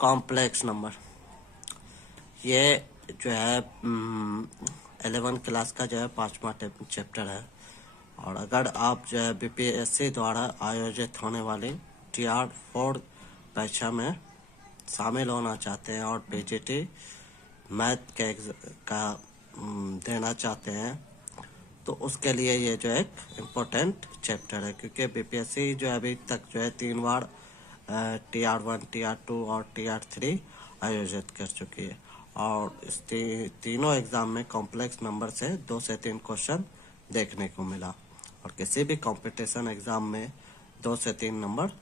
Complex number, ये जो है 11 क्लास का जो है 5वां चैप्टर है। और अगर आप जो है बीपीएससी द्वारा आयोजित होने वाली TR4 परीक्षा में शामिल होना चाहते हैं और पीजीटी मैथ का देना चाहते हैं, तो उसके लिए ये जो एक इम्पोर्टेंट चैप्टर है, क्योंकि बीपीएससी जो है अभी तक जो है 3 बार TR1, TR2 और TR3 आयोजित कर चुकी है। और इस तीनों एग्ज़ाम में कॉम्प्लेक्स नंबर से 2 से 3 क्वेश्चन देखने को मिला। और किसी भी कंपटीशन एग्ज़ाम में 2 से 3 नंबर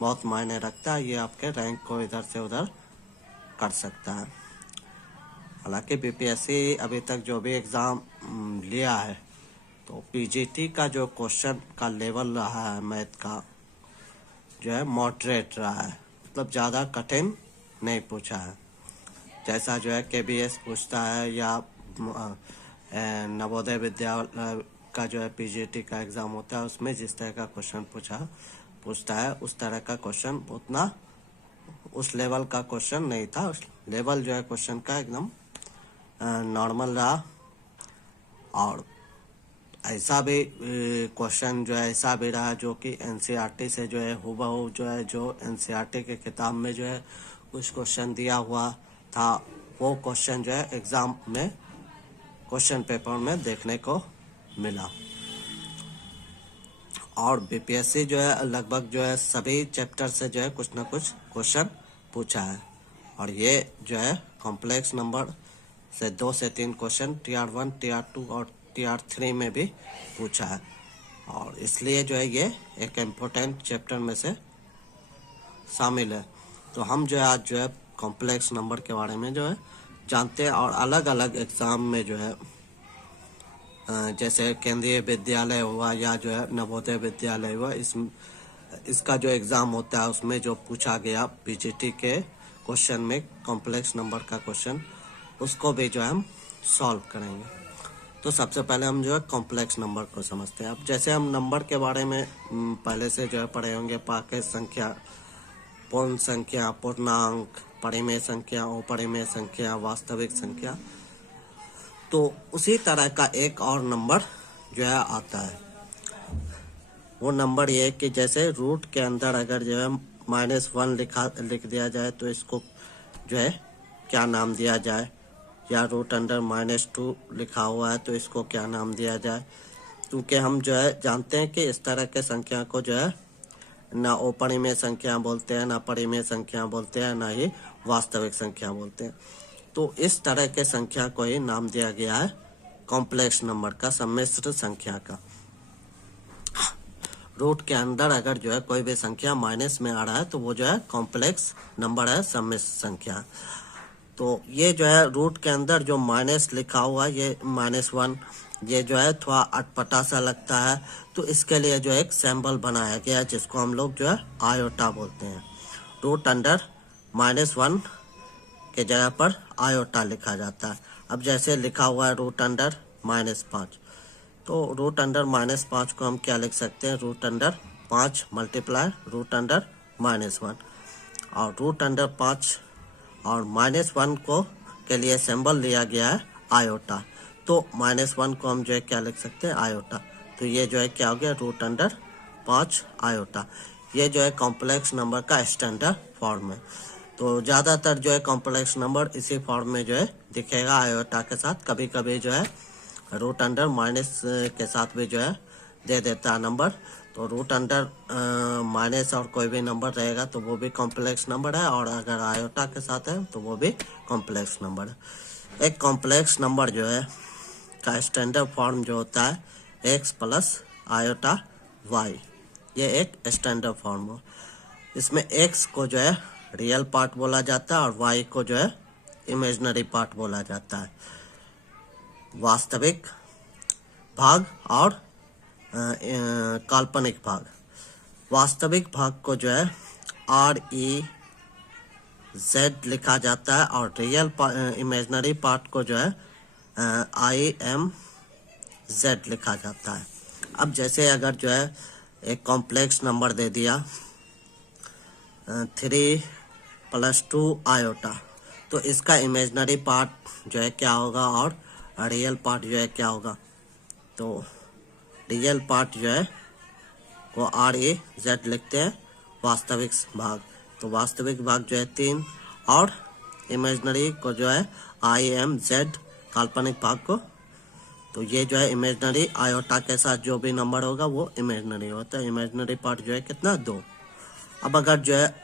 बहुत मायने रखता है, ये आपके रैंक को इधर से उधर कर सकता है। हालांकि बीपीएससी अभी तक जो भी एग्ज़ाम लिया है, तो पीजीटी का जो क्वेश्चन का लेवल रहा है मैथ का जो है मॉडरेट रहा है, मतलब ज़्यादा कठिन नहीं पूछा है। जैसा जो है केबीएस पूछता है या नवोदय विद्यालय का जो है पीजीटी का एग्ज़ाम होता है, उसमें जिस तरह का क्वेश्चन पूछता है उस तरह का क्वेश्चन उतना उस लेवल का क्वेश्चन नहीं था। उस लेवल जो है क्वेश्चन का एकदम नॉर्मल रहा। और ऐसा भी क्वेश्चन जो है ऐसा भी रहा जो कि एनसीईआरटी से जो है हूबहू जो है जो एनसीईआरटी के किताब में जो है कुछ क्वेश्चन दिया हुआ था, वो क्वेश्चन जो है एग्ज़ाम में क्वेश्चन पेपर में देखने को मिला। और बीपीएससी जो है लगभग जो है सभी चैप्टर से जो है कुछ ना कुछ क्वेश्चन पूछा है। और ये जो है कॉम्प्लेक्स नंबर से 2 से 3 क्वेश्चन TR1, TR2 और TR3 में भी पूछा है। और इसलिए जो है ये एक इम्पोर्टेंट चैप्टर में से शामिल है। तो हम जो है आज जो है कॉम्प्लेक्स नंबर के बारे में जो है जानते हैं। और अलग अलग एग्ज़ाम में जो है जैसे केंद्रीय विद्यालय हुआ या जो है नवोदय विद्यालय हुआ, इसका जो एग्ज़ाम होता है उसमें जो पूछा गया पीजीटी के क्वेश्चन में कॉम्प्लेक्स नंबर का क्वेश्चन, उसको भी जो है हम सॉल्व करेंगे। तो सबसे पहले हम जो है कॉम्प्लेक्स नंबर को समझते हैं। अब जैसे हम नंबर के बारे में पहले से जो है पढ़े होंगे, पाके संख्या, पूर्ण संख्या, पूर्णांक, परिमेय संख्या, अपरिमेय संख्या, वास्तविक संख्या, तो उसी तरह का एक और नंबर जो है आता है। वो नंबर ये कि जैसे रूट के अंदर अगर जो है -1 लिख दिया जाए तो इसको जो है क्या नाम दिया जाए, या रूट अंडर -2 लिखा हुआ है तो इसको क्या नाम दिया जाए। क्योंकि हम जो है जानते हैं कि इस तरह के संख्या को जो है ना अपरिमेय संख्या बोलते हैं, ना परिमेय संख्या बोलते हैं, ना ही वास्तविक संख्या बोलते हैं। तो इस तरह के संख्या को ही नाम दिया गया है कॉम्प्लेक्स नंबर का, सम्मिश्र संख्या का। रूट के अंदर अगर जो है कोई भी संख्या माइनस में आ रहा है तो वो जो है कॉम्प्लेक्स नंबर है, सम्मिश्र संख्या। तो ये जो है रूट के अंदर जो माइनस लिखा हुआ है, ये -1, ये जो है थोड़ा अटपटा सा लगता है, तो इसके लिए जो एक सिंबल बनाया गया है जिसको हम लोग जो है आयोटा बोलते हैं। रूट अंडर -1 के जगह पर आयोटा लिखा जाता है। अब जैसे लिखा हुआ है रूट अंडर -5, तो रूट अंडर -5 को हम क्या लिख सकते हैं, root under 5 multiply root under -1। और रूट अंडर 5 और -1 को के लिए सिंबल लिया गया है आयोटा, तो -1 को हम जो है क्या लिख सकते हैं, आयोटा। तो ये जो है क्या हो गया, रूट अंडर 5 आयोटा। ये जो है कॉम्प्लेक्स नंबर का स्टैंडर्ड फॉर्म है। तो ज़्यादातर जो है कॉम्प्लेक्स नंबर इसी फॉर्म में जो है दिखेगा आयोटा के साथ। कभी कभी जो है रूट अंडर माइनस के साथ भी जो है दे देता है नंबर। तो रूट अंडर माइनस और कोई भी नंबर रहेगा तो वो भी कॉम्प्लेक्स नंबर है, और अगर आयोटा के साथ है तो वो भी कॉम्प्लेक्स नंबर है। एक कॉम्प्लेक्स नंबर जो है का स्टैंडर्ड फॉर्म जो होता है x प्लस आयोटा y, ये एक स्टैंडर्ड फॉर्म हो। इसमें x को जो है रियल पार्ट बोला जाता है और y को जो है इमेजिनरी पार्ट बोला जाता है। वास्तविक भाग और काल्पनिक भाग। वास्तविक भाग को जो है REZ लिखा जाता है, और रियल इमेजिनरी पार्ट को जो है IMZ लिखा जाता है। अब जैसे अगर जो है एक कॉम्प्लेक्स नंबर दे दिया 3 प्लस 2 आयोटा। तो इसका इमेजनरी पार्ट जो है क्या होगा और रियल पार्ट जो है क्या होगा। तो रियल पार्ट जो है वो RAZ लिखते हैं, वास्तविक भाग। तो वास्तविक भाग जो है 3 और इमेजनरी को जो है IMZ, काल्पनिक भाग को। तो ये जो है इमेजनरी आयोटा के साथ जो भी नंबर होगा वो इमेजनरी होता है। इमेजनरी पार्ट जो है कितना, 2। अब अगर जो है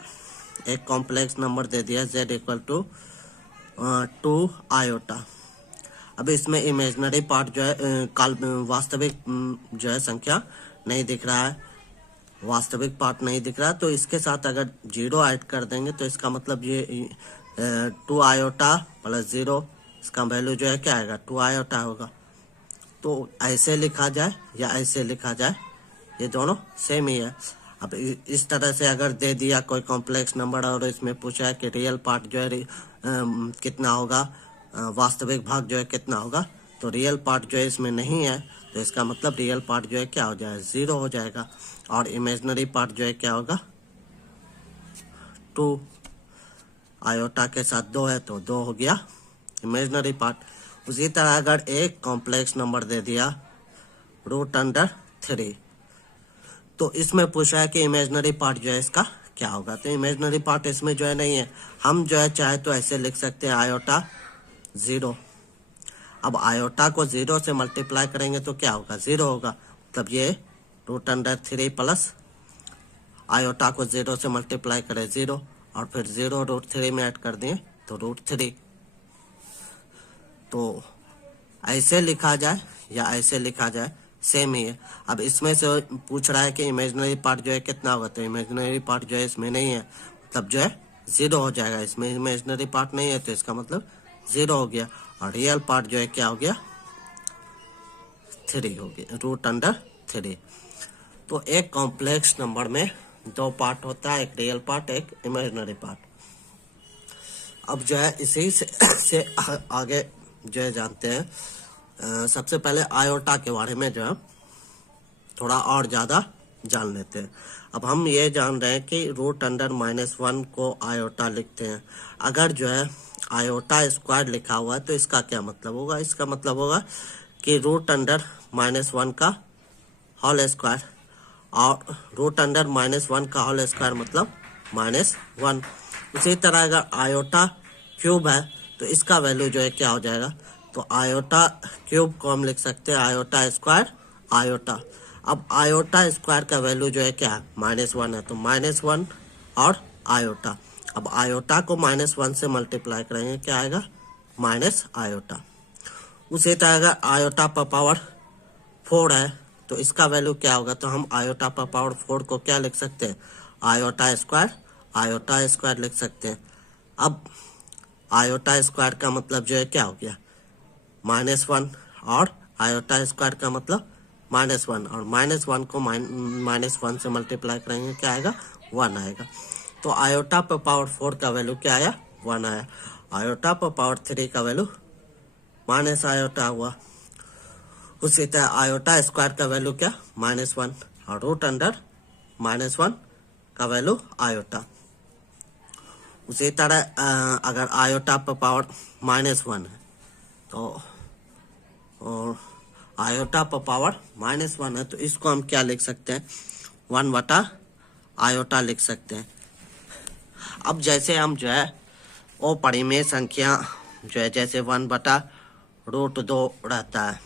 एक कॉम्प्लेक्स नंबर दे दिया Z इक्वल टू 2 आयोटा। अब इसमें इमेजनरी पार्ट जो है वास्तविक जो है संख्या नहीं दिख रहा है, वास्तविक पार्ट नहीं दिख रहा। तो इसके साथ अगर 0 ऐड कर देंगे तो इसका मतलब ये 2 आयोटा प्लस 0, इसका वैल्यू जो है क्या आएगा, 2 आयोटा होगा। तो ऐसे लिखा जाए या ऐसे लिखा जाए, ये दोनों सेम ही है। अब इस तरह से अगर दे दिया कोई कॉम्प्लेक्स नंबर और इसमें पूछा है कि रियल पार्ट जो है कितना होगा, वास्तविक भाग जो है कितना होगा, तो रियल पार्ट जो है इसमें नहीं है, तो इसका मतलब रियल पार्ट जो है क्या हो जाएगा, 0 हो जाएगा। और इमेजनरी पार्ट जो है क्या होगा, 2 आयोटा के साथ 2 है तो 2 हो गया इमेजनरी पार्ट। उसी तरह अगर एक कॉम्प्लेक्स नंबर दे दिया √3, तो इसमें पूछा है कि इमेजनरी पार्ट जो है इसका क्या होगा। तो इमेजनरी पार्ट इसमें जो है नहीं है, हम जो है चाहे तो ऐसे लिख सकते हैं आयोटा 0। अब आयोटा को 0 से मल्टीप्लाई करेंगे तो क्या होगा, 0 होगा। मतलब ये √3 प्लस आयोटा को 0 से मल्टीप्लाई करें 0, और फिर 0 √3 में ऐड कर दिए तो √3। तो ऐसे लिखा जाए या ऐसे लिखा जाए, सेम ही है। अब इसमें से पूछ रहा है कि इमेजनरी पार्ट जो है कितना होगा, तो इमेजनरी पार्ट जो है इसमें नहीं है, मतलब जो है 0 हो जाएगा। इसमें इमेजनरी पार्ट नहीं है तो इसका मतलब 0 हो गया। और रियल पार्ट जो है क्या हो गया, 3 हो गया, √3। तो एक कॉम्प्लेक्स नंबर में 2 पार्ट होता है, एक रियल पार्ट, एक इमेजनरी पार्ट। अब जो है इसी से आगे जो है जानते हैं। सबसे पहले आयोटा के बारे में जो है थोड़ा और ज़्यादा जान लेते हैं। अब हम ये जान रहे हैं कि √-1 को आयोटा लिखते हैं। अगर जो है आयोटा स्क्वायर लिखा हुआ है तो इसका क्या मतलब होगा, इसका मतलब होगा कि √-1 का होल स्क्वायर, और √-1 का होल स्क्वायर मतलब -1। उसी तरह अगर आयोटा क्यूब है तो इसका वैल्यू जो है क्या हो जाएगा, तो आयोटा क्यूब को हम लिख सकते हैं आयोटा स्क्वायर आयोटा। अब आयोटा स्क्वायर का वैल्यू जो है क्या है, -1 है, तो -1 और आयोटा। अब आयोटा को -1 से मल्टीप्लाई करेंगे क्या आएगा, माइनस आयोटा। उसी तरह अगर आयोटा पर पावर 4 है तो इसका वैल्यू क्या होगा, तो हम आयोटा पर पावर 4 को क्या लिख सकते हैं, आयोटा स्क्वायर लिख सकते हैं। अब आयोटा स्क्वायर का मतलब जो है क्या हो गया, -1, और आयोटा स्क्वायर का मतलब -1, और -1 को -1 से मल्टीप्लाई करेंगे क्या आएगा, 1 आएगा। तो आयोटा पर पावर 4 का वैल्यू क्या आया, 1 आया। आयोटा पर पावर 3 का वैल्यू माइनस आयोटा हुआ। उसी तरह आयोटा स्क्वायर का वैल्यू क्या, -1, और √-1 का वैल्यू आयोटा। उसी तरह अगर आयोटा पर पावर -1 है तो, और आयोटा पर पावर -1 है तो इसको हम क्या लिख सकते हैं, 1/आयोटा लिख सकते हैं। अब जैसे हम जो है वो परिमेय संख्या जो है जैसे 1/√2 रहता है,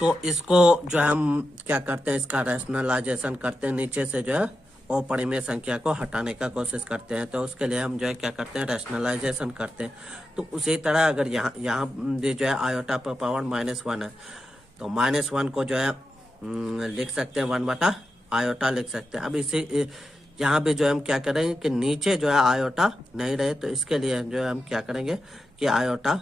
तो इसको जो है हम क्या करते हैं, इसका रैशनलाइजेशन करते हैं, नीचे से जो है वो परिमेय संख्या को हटाने का कोशिश करते हैं। तो उसके लिए हम जो है क्या करते हैं, रैशनलाइजेशन करते हैं। तो उसी तरह अगर यहाँ भी जो है आयोटा पर पावर -1 है तो -1 को जो है लिख सकते हैं 1/आयोटा लिख सकते हैं। अब इसी यहाँ भी जो है हम क्या करेंगे कि नीचे जो है आयोटा नहीं रहे, तो इसके लिए जो है हम क्या करेंगे कि आयोटा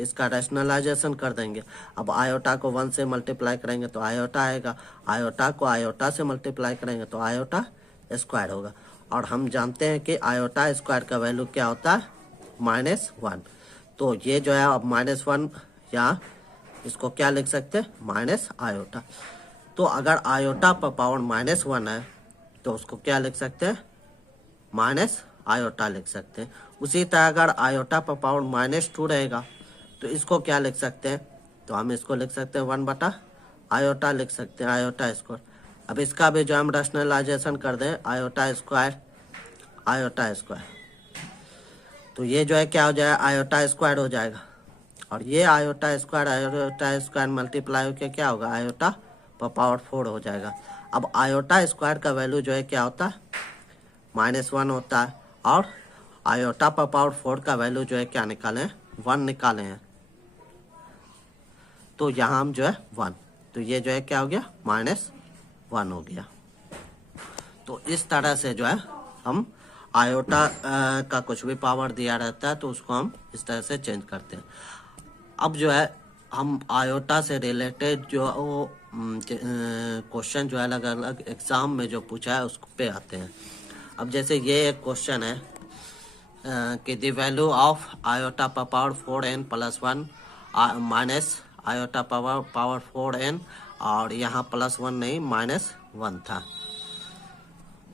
इसका रैशनलाइजेशन कर देंगे। अब आयोटा को 1 से मल्टीप्लाई करेंगे तो आयोटा आएगा, आयोटा को आयोटा से मल्टीप्लाई करेंगे तो आयोटा स्क्वायर होगा। और हम जानते हैं कि आयोटा स्क्वायर का वैल्यू क्या होता है, -1। तो ये जो है अब -1 या इसको क्या लिख सकते हैं, माइनस आयोटा। तो अगर आयोटा पर पावर -1 है तो उसको क्या लिख सकते हैं, माइनस आयोटा लिख सकते हैं। उसी तरह अगर आयोटा पर पावर -2 रहेगा तो इसको क्या लिख सकते हैं, तो हम इसको लिख सकते हैं 1 बटा आयोटा लिख सकते हैं, आयोटा स्क्वायर। अब इसका भी जो हम रैशनलाइजेशन कर दें, आयोटा स्क्वायर आयोटा स्क्वायर, तो ये जो है क्या हो जाएगा, आयोटा स्क्वायर हो जाएगा। और ये आयोटा स्क्वायर मल्टीप्लाई होकर क्या होगा, आयोटा पर पावर 4 हो जाएगा। अब आयोटा स्क्वायर का वैल्यू जो है क्या होता है, -1 होता है। और आयोटा पर पावर 4 का वैल्यू जो है क्या निकाले हैं, 1 निकाले हैं। तो यहाँ हम जो है 1, तो ये जो है क्या हो गया, -1 हो गया। तो इस तरह से जो है हम आयोटा का कुछ भी पावर दिया रहता है तो उसको हम इस तरह से चेंज करते हैं। अब जो है हम आयोटा से रिलेटेड जो क्वेश्चन जो है अलग अलग एग्जाम में जो पूछा है उस पे आते हैं। अब जैसे ये एक क्वेश्चन है कि the value of iota power 4n + 1 minus iota power 4n, और यहाँ +1 नहीं -1 था।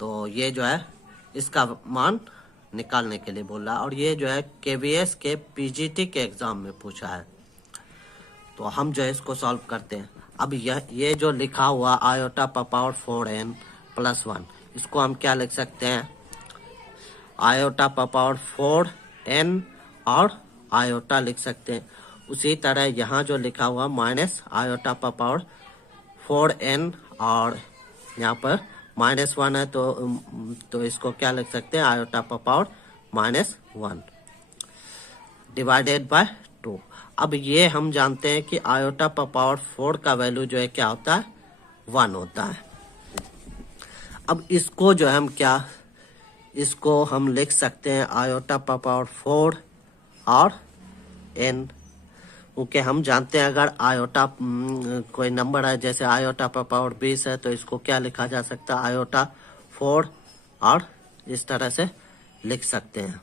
तो ये जो है इसका मान निकालने के लिए बोल रहा है, और ये जो है केवीएस के पीजीटी के एग्जाम में पूछा है। तो हम जो है इसको सॉल्व करते हैं। अब ये जो लिखा हुआ आयोटा पावर 4n + 1, इसको हम क्या लिख सकते हैं, आयोटा पावर 4n और आयोटा लिख सकते हैं। उसी तरह यहाँ जो लिखा हुआ माइनस आयोटा पावर 4n और यहाँ पर -1 है, तो इसको क्या लिख सकते हैं, आयोटा पावर -1 डिवाइडेड बाय 2। अब ये हम जानते हैं कि आयोटा पावर 4 का वैल्यू जो है क्या होता है, 1 होता है। अब इसको जो है हम इसको हम लिख सकते हैं आयोटा पावर 4 और n, क्योंकि हम जानते हैं अगर आयोटा कोई नंबर है, जैसे आयोटा पावर 20 है, तो इसको क्या लिखा जा सकता है, आयोटा 4 और इस तरह से लिख सकते हैं।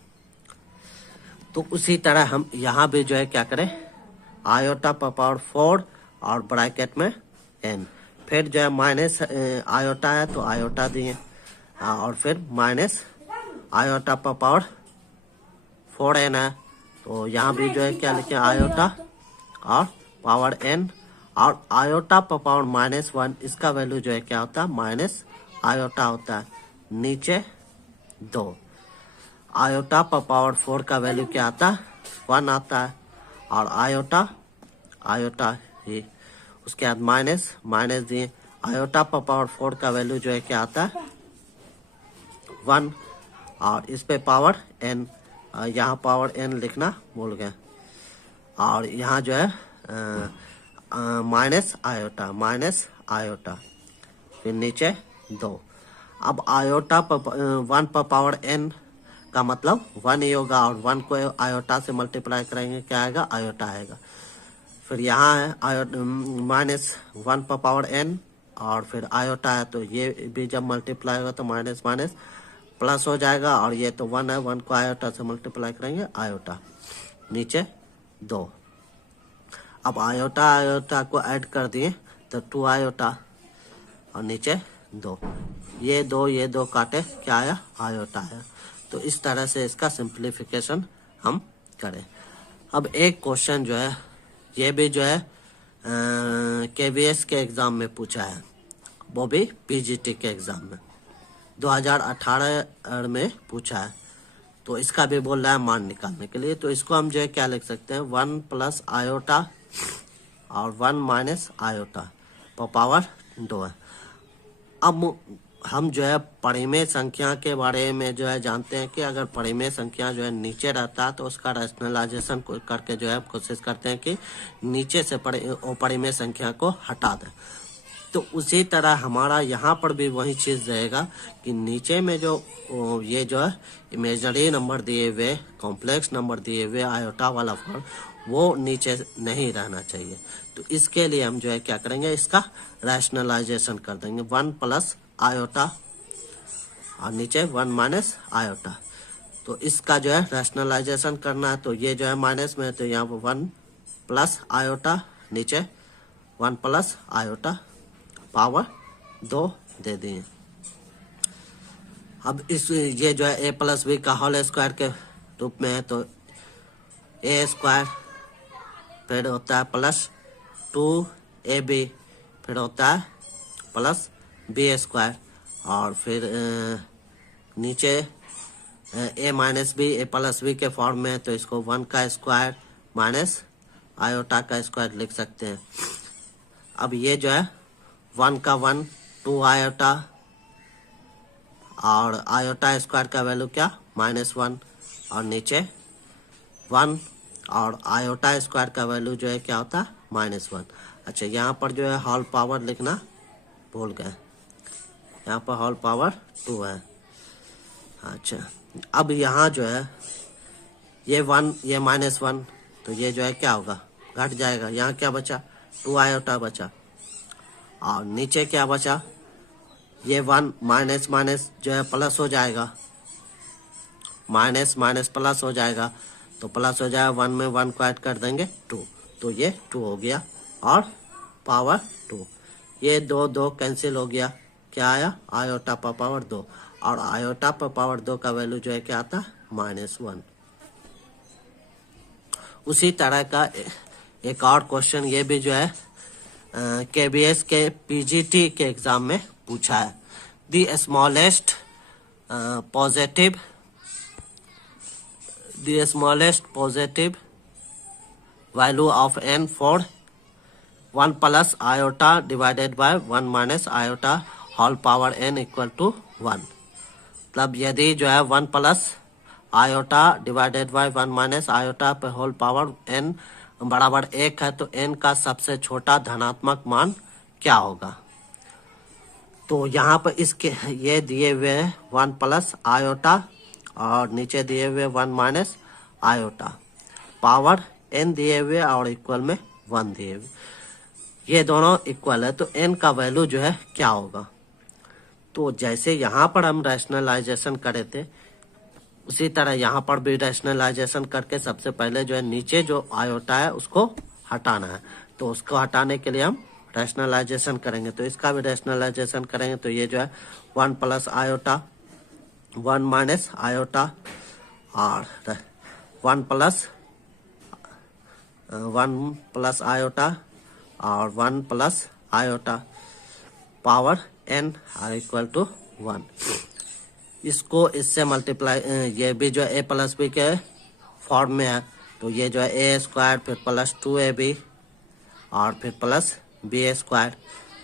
तो उसी तरह हम यहाँ भी जो है क्या करें, आयोटा पावर 4 और ब्रैकेट में n, फिर जो है माइनस आयोटा है तो आयोटा दिए, और फिर माइनस आयोटा पावर 4n है, तो यहाँ भी जो है क्या लिखे, आयोटा और पावर n, और आयोटा पावर -1, इसका वैल्यू जो है क्या होता है, माइनस आयोटा होता है, नीचे 2। आयोटा पावर 4 का वैल्यू क्या आता है, 1 आता है, और आयोटा ही, उसके बाद माइनस दिए, आयोटा पावर 4 का वैल्यू जो है क्या आता है, 1, और इस पे पावर n, यहाँ पावर n लिखना भूल गए, और यहाँ जो है माइनस आयोटा, फिर नीचे 2। अब आयोटा 1 पर पावर n का मतलब 1 ही होगा, और 1 को आयोटा से मल्टीप्लाई करेंगे क्या आएगा, आयोटा आएगा। फिर यहाँ है -1 पर पावर n, और फिर आयोटा है, तो ये भी जब मल्टीप्लाई होगा तो माइनस प्लस हो जाएगा, और ये तो 1 है, 1 को आयोटा से मल्टीप्लाई करेंगे, आयोटा, नीचे 2। अब आयोटा को ऐड कर दिए तो 2 आयोटा, और नीचे 2, ये 2 काटे क्या आया, आयोटा आया। तो इस तरह से इसका सिंप्लीफिकेशन हम करें। अब एक क्वेश्चन जो है ये भी जो है केवीएस के एग्जाम में पूछा है, वो भी पीजीटी के एग्जाम में 2018 में पूछा है। तो इसका भी बोल रहा है मान निकालने के लिए, तो इसको हम जो है क्या लिख सकते हैं, 1 + आयोटा और 1 - आयोटा पावर 2 है। अब हम जो है परिमेय संख्या के बारे में जो है जानते हैं कि अगर परिमेय संख्या जो है नीचे रहता है तो उसका रैशनलाइजेशन करके जो है कोशिश करते हैं कि नीचे से परिमेय संख्या को हटा दें। तो उसी तरह हमारा यहाँ पर भी वही चीज़ रहेगा कि नीचे में जो ये जो है इमेजनरी नंबर दिए हुए, कॉम्प्लेक्स नंबर दिए हुए आयोटा वाला फॉर्म, वो नीचे नहीं रहना चाहिए। तो इसके लिए हम जो है क्या करेंगे, इसका रैशनलाइजेशन कर देंगे, 1 + आयोटा और नीचे 1 - आयोटा। तो इसका जो है रैशनलाइजेशन करना है, तो ये जो है माइनस में, तो यहाँ पर 1 + आयोटा, नीचे 1 + आयोटा पावर 2 दे दिए। अब इस ये जो है ए प्लस बी का होल स्क्वायर के रूप में है, तो ए स्क्वायर फिर होता है प्लस 2ab फिर होता है प्लस बी स्क्वायर, और फिर नीचे ए माइनस बी ए प्लस बी के फॉर्म में है, तो इसको 1 का स्क्वायर माइनस आयोटा का स्क्वायर लिख सकते हैं। अब ये जो है 1 का 1 2 आयोटा, और आयोटा स्क्वायर का वैल्यू क्या -1, और नीचे 1, और आयोटा स्क्वायर का वैल्यू जो है क्या होता है -1। अच्छा, यहाँ पर जो है होल पावर लिखना भूल गए, यहाँ पर होल पावर 2 है। अच्छा, अब यहाँ जो है ये 1 ये -1, तो ये जो है क्या होगा घट जाएगा। यहाँ क्या बचा 2 आयोटा बचा, और नीचे क्या बचा ये 1 माइनस माइनस जो है प्लस हो जाएगा, माइनस माइनस प्लस हो जाएगा, तो प्लस हो जाएगा 1 में 1 को ऐड कर देंगे 2, तो ये 2 हो गया, और पावर 2, ये 2 2 कैंसिल हो गया, क्या आया आयोटा पर पावर 2, और आयोटा पर पावर 2 का वैल्यू जो है क्या आता -1। उसी तरह का एक और क्वेश्चन ये भी जो है केबीएस के पीजीटी के एग्जाम में पूछा है। The smallest positive value of n for 1 plus iota divided by 1 minus iota whole power n equal to 1। मतलब यदि जो है 1 plus iota divided by 1 minus iota पे होल पावर n बराबर 1 है, तो n का सबसे छोटा धनात्मक मान क्या होगा। तो यहाँ पर इसके ये दिए हुए हैं 1 प्लस आयोटा, और नीचे दिए हुए 1 माइनस आयोटा, पावर n दिए हुए और इक्वल में 1 दिए हुए, ये दोनों इक्वल है, तो n का वैल्यू जो है क्या होगा। तो जैसे यहाँ पर हम रैशनलाइजेशन करे थे, उसी तरह यहाँ पर भी रैशनलाइजेशन करके सबसे पहले जो है नीचे जो आयोटा है उसको हटाना है, तो उसको हटाने के लिए हम रैशनलाइजेशन करेंगे। तो इसका भी रैशनलाइजेशन करेंगे, तो ये जो है 1 प्लस आयोटा 1 माइनस आयोटा, और 1 प्लस आयोटा और 1 plus iota, power n are equal to 1। इसको इससे मल्टीप्लाई, ये भी जो है ए प्लस बी के फॉर्म में है, तो ये जो है ए स्क्वायर फिर प्लस 2ab और फिर प्लस बी स्क्वायर,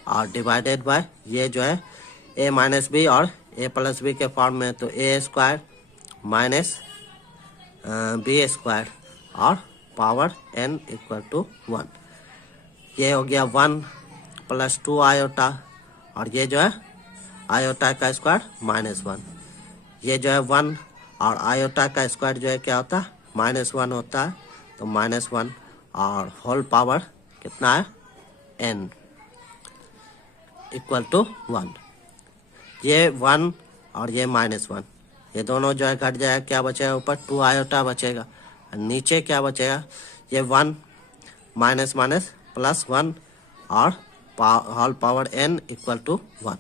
और डिवाइडेड बाय ये जो है ए माइनस बी और ए प्लस बी के फॉर्म में, तो ए स्क्वायर माइनस बी स्क्वायर और पावर n इक्वल टू 1। ये हो गया 1 प्लस 2 आयोटा, और ये जो है आयोटा का स्क्वायर -1, ये जो है 1 और आयोटा का स्क्वायर जो है क्या होता है -1 होता है, तो -1 और होल पावर कितना है n इक्वल टू 1। ये 1 और ये -1, ये दोनों जो है घट जाएगा, क्या बचेगा ऊपर 2 आयोटा बचेगा, और नीचे क्या बचेगा ये 1 माइनस माइनस प्लस 1 और whole power n equal to 1।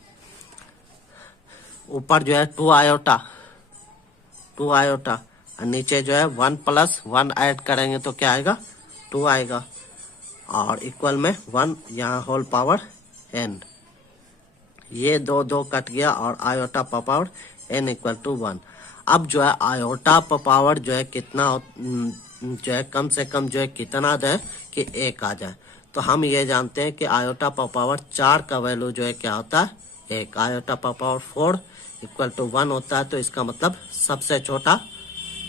ऊपर जो है 2 आयोटा और नीचे जो है 1 प्लस 1 ऐड करेंगे तो क्या आएगा 2 आएगा, और इक्वल में 1 यहाँ होल पावर n, ये 2 2 कट गया, और आयोटा पर पावर n इक्वल टू 1। अब जो है आयोटा पर पावर जो है कितना जो है कम से कम जो है कितना दें कि 1 आ जाए। तो हम ये जानते हैं कि आयोटा पर पावर 4 का वैल्यू जो है क्या होता है 1, आयोटा पर पावर 4 इक्वल टू 1 होता है। तो इसका मतलब सबसे छोटा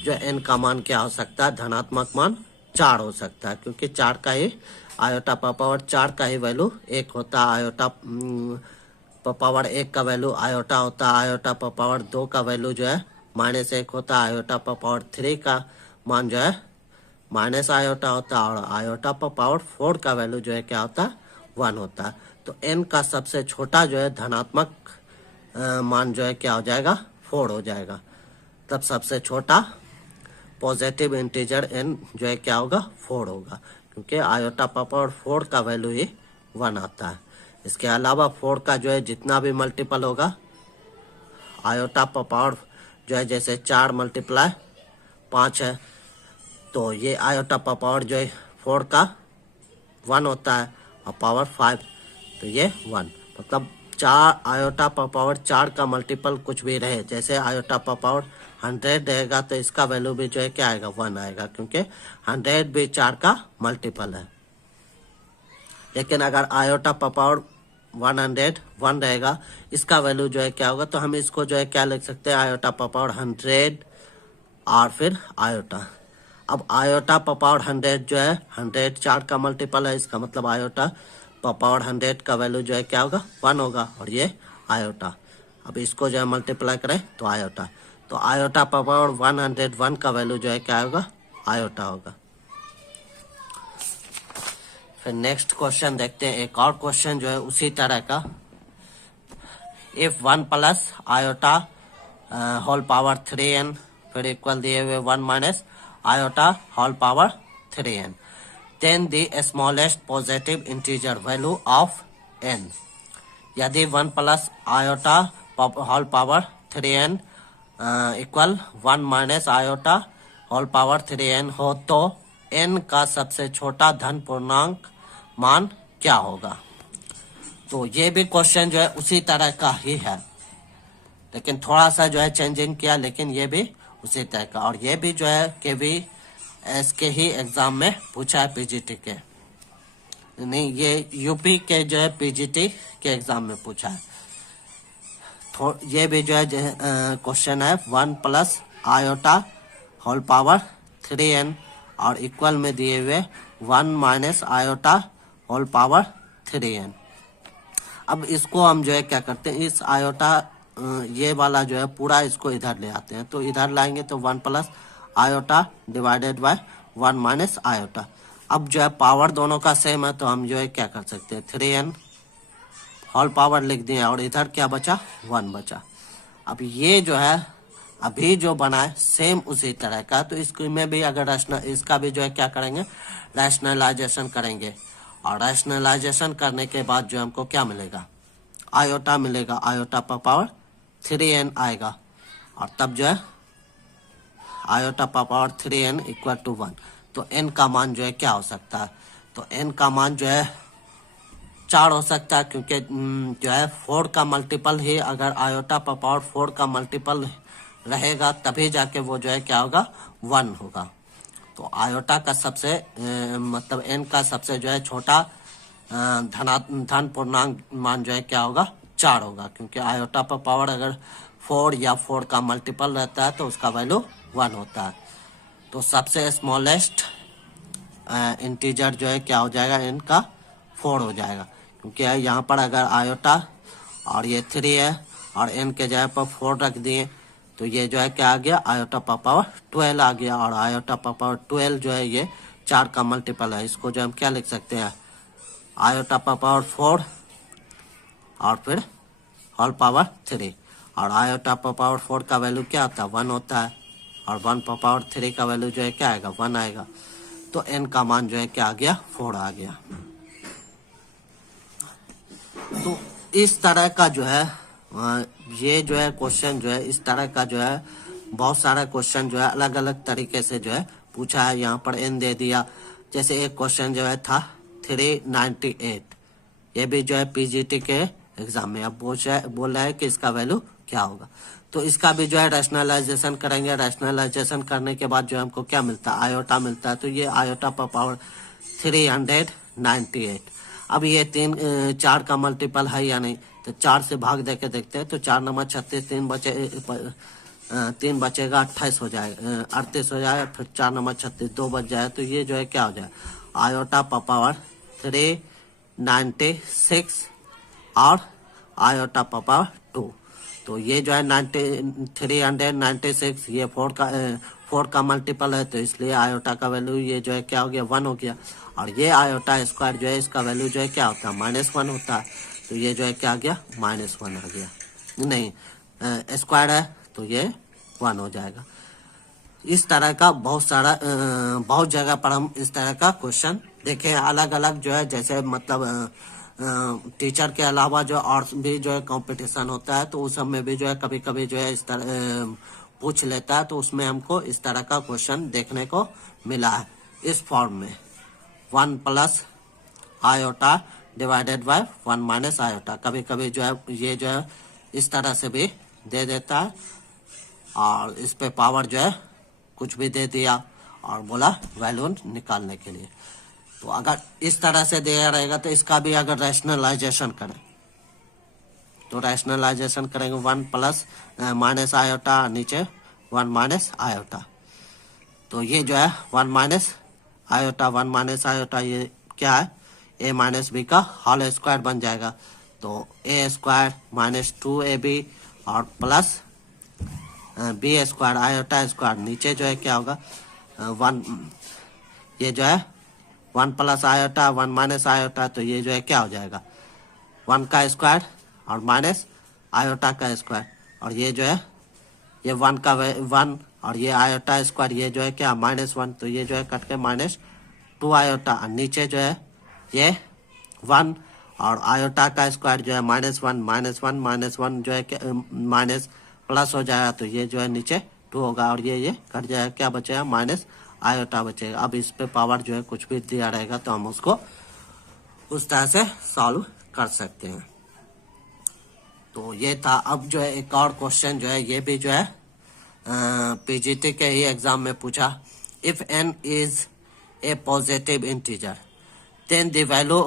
जो n का मान क्या हो सकता है, धनात्मक मान 4 हो सकता है, क्योंकि 4 का ही आयोटा पर पावर 4 का ही वैल्यू 1 होता है, आयोटा पर पावर 1 का वैल्यू आयोटा होता है, आयोटा पर पावर 2 का वैल्यू जो है -1 होता है, आयोटा पर पावर 3 का मान जो है माइनस आयोटा होता है, और आयोटा पर पावर 4 का वैल्यू जो है क्या होता है 1 होता है। तो n का सबसे छोटा जो है धनात्मक मान जो है क्या हो जाएगा 4 हो जाएगा, तब सबसे छोटा पॉजिटिव इंटीजर n जो है क्या होगा 4 होगा, क्योंकि आयोटा पर पावर 4 का वैल्यू ही 1 आता है। इसके अलावा 4 का जो है जितना भी मल्टीपल होगा आयोटा पर पावर जो है जैसे 4 मल्टीप्लाई 5 है, तो ये आयोटा पर पावर जो है 4 का 1 होता है और पावर 5, तो ये 1, मतलब 4 आयोटा पर पावर 4 का मल्टीपल कुछ भी रहे, जैसे आयोटा पर पावर 100 रहेगा तो इसका वैल्यू भी जो है क्या आएगा, 1 आएगा, क्योंकि 100 भी 4 का मल्टीपल है। लेकिन अगर आयोटा पर पावर 101 रहेगा, इसका वैल्यू जो है क्या होगा, तो हम इसको जो है क्या लिख सकते हैं, आयोटा पर पावर 100 और फिर आयोटा। अब आयोटा पर पावर 100 जो है 100 4 का मल्टीपल है, इसका मतलब आयोटा पर पावर 100 का वैल्यू जो है क्या होगा, 1 होगा, और ये आयोटा। अब इसको जो है मल्टीप्लाई करें तो आयोटा, तो आयोटा पर पावर 101 का वैल्यू जो है क्या होगा, आयोटा होगा। फिर नेक्स्ट क्वेश्चन देखते हैं, एक और क्वेश्चन जो है उसी तरह का। If 1 plus iota whole power 3n फिर इक्वल दिए हुए 1 minus iota whole power 3n, then the smallest positive integer value of n। यदि 1 plus iota whole power 3n equal 1 minus iota whole power 3n हो तो n का सबसे छोटा धन पूर्णांक मान क्या होगा। तो ये भी क्वेश्चन जो है उसी तरह का ही है, लेकिन थोड़ा सा जो है चेंजिंग किया, लेकिन ये भी उसी तरह का, और ये भी जो है KVS के ही एग्जाम में पूछा है, पीजीटी के नहीं, ये यूपी के जो है पीजीटी के एग्जाम में पूछा है। ये भी जो है क्वेश्चन है 1 plus iota whole power 3n और इक्वल में दिए हुए 1 minus iota whole power 3n। अब इसको हम जो है क्या करते हैं, इस आयोटा ये वाला जो है पूरा इसको इधर ले आते हैं, तो इधर लाएंगे तो 1 plus iota divided by 1 minus iota. अब जो है पावर दोनों का सेम है, तो हम जो है क्या कर सकते हैं, 3n होल पावर लिख दिए और इधर क्या बचा, 1 बचा। अब ये जो है अभी जो बना है सेम उसी तरह का, तो इसको में भी अगर इसका भी जो है क्या करेंगे, रैशनलाइजेशन करेंगे, और रैशनलाइजेशन करने के बाद जो हमको क्या मिलेगा, आयोटा मिलेगा, आयोटा पर पावर 3n आएगा, और तब जो है आयोटा पर पावर 3n इक्वल टू 1, तो n का मान जो है क्या हो सकता है, तो n का मान जो है 4 हो सकता है, क्योंकि जो है 4 का मल्टीपल ही अगर आयोटा पर पावर 4 का मल्टीपल रहेगा तभी जाके वो जो है क्या होगा, 1 होगा। तो आयोटा का सबसे मतलब n का सबसे जो है छोटा धन पूर्णांक मान जो है क्या होगा, 4 होगा, क्योंकि आयोटा पर पावर अगर 4 या 4 का मल्टीपल रहता है तो उसका वैल्यू 1 होता है। तो सबसे स्मॉलेस्ट इंटीजर जो है क्या हो जाएगा, n का 4 हो जाएगा, क्योंकि यहाँ पर अगर आयोटा और ये 3 है और n के जगह पर 4 रख दिए तो ये जो है क्या आ गया, आयोटा पर पावर 12 आ गया, और आयोटा पर पावर 12 जो है ये 4 का मल्टीपल है। इसको जो हम क्या लिख सकते हैं, आयोटा पर पावर 4 और फिर होल पावर 3, और आयोटा पर पावर 4 का वैल्यू क्या होता है, 1 होता है, और 1 पर पावर 3 का वैल्यू जो है क्या आएगा, 1 आएगा, तो n का मान जो है क्या आ गया, 4 आ गया। तो इस तरह का जो है ये जो है क्वेश्चन जो है इस तरह का जो है बहुत सारा क्वेश्चन जो है अलग अलग तरीके से जो है पूछा है। यहाँ पर n दे दिया, जैसे एक क्वेश्चन जो है था 398, ये भी जो है पीजीटी के एग्जाम में अब बोल रहा है कि इसका वैल्यू क्या होगा, तो इसका भी जो है रैशनलाइजेशन करेंगे। रैशनलाइजेशन करने के बाद जो हमको क्या मिलता है, आयोटा मिलता है, तो ये आयोटा पर पावर 398। अब ये 4 का मल्टीपल है या नहीं, तो 4 से भाग दे के देखते हैं, तो 4 नंबर 36, 3 बचेगा 28 हो जाएगा, 38 हो जाएगा, फिर 4 नंबर 36 2 बच जाए, तो ये जो है क्या हो जाए, आयोटा पर पावर 396 और आयोटा पर पावर 2, तो ये जो है 396 ये 4 का मल्टीपल है, तो इसलिए आयोटा का वैल्यू ये जो है क्या हो गया, 1 हो गया, और ये आयोटा स्क्वायर जो है इसका वैल्यू जो है क्या होता है, -1 होता है, तो ये जो है क्या आ गया, -1 आ गया, नहीं स्क्वायर है तो ये 1 हो जाएगा। इस तरह का बहुत जगह पर हम इस तरह का क्वेश्चन देखे, अलग अलग जो है, जैसे मतलब टीचर के अलावा जो और भी जो है कंपटीशन होता है, तो उस सब में भी जो है कभी कभी जो है इस तरह पूछ लेता है, तो उसमें हमको इस तरह का क्वेश्चन देखने को मिला है इस फॉर्म में, 1 plus iota divided by 1 minus iota. कभी कभी जो है ये जो है इस तरह से भी दे देता है, और इस पे पावर जो है कुछ भी दे दिया और बोला वैल्यू निकालने के लिए। तो अगर इस तरह से दिया रहेगा तो इसका भी अगर रैशनलाइजेशन करें तो रैशनलाइजेशन करेंगे 1 प्लस माइनस आयोटा, नीचे 1 माइनस आयोटा। तो ये जो है 1 माइनस आयोटा, 1 माइनस आयोटा ये क्या है, a माइनस बी का होल स्क्वायर बन जाएगा। तो a स्क्वायर माइनस 2ab और plus B square iota square, नीचे जो है क्या होगा 1, ये जो है 1 प्लस आयोटा 1 माइनस आयोटा, तो ये जो है क्या हो जाएगा 1 का स्क्वायर और माइनस आयोटा का स्क्वायर, और ये जो है ये 1 का 1 और ये आयोटा स्क्वायर, ये जो है क्या -1, तो ये जो है कट के -2 आयोटा, और नीचे जो है ये 1 और आयोटा का स्क्वायर जो है -1 जो है माइनस प्लस हो जाएगा, तो ये जो है नीचे 2 होगा, और ये कट जाएगा, क्या बचेगा माइनस आयोटा बचेगा। अब इस पे पावर जो है कुछ भी दिया रहेगा तो हम उसको उस तरह से सॉल्व कर सकते हैं। तो ये था। अब जो है एक और क्वेश्चन जो है ये भी जो है पीजीटी के ही एग्जाम में पूछा, if n is a positive integer then the value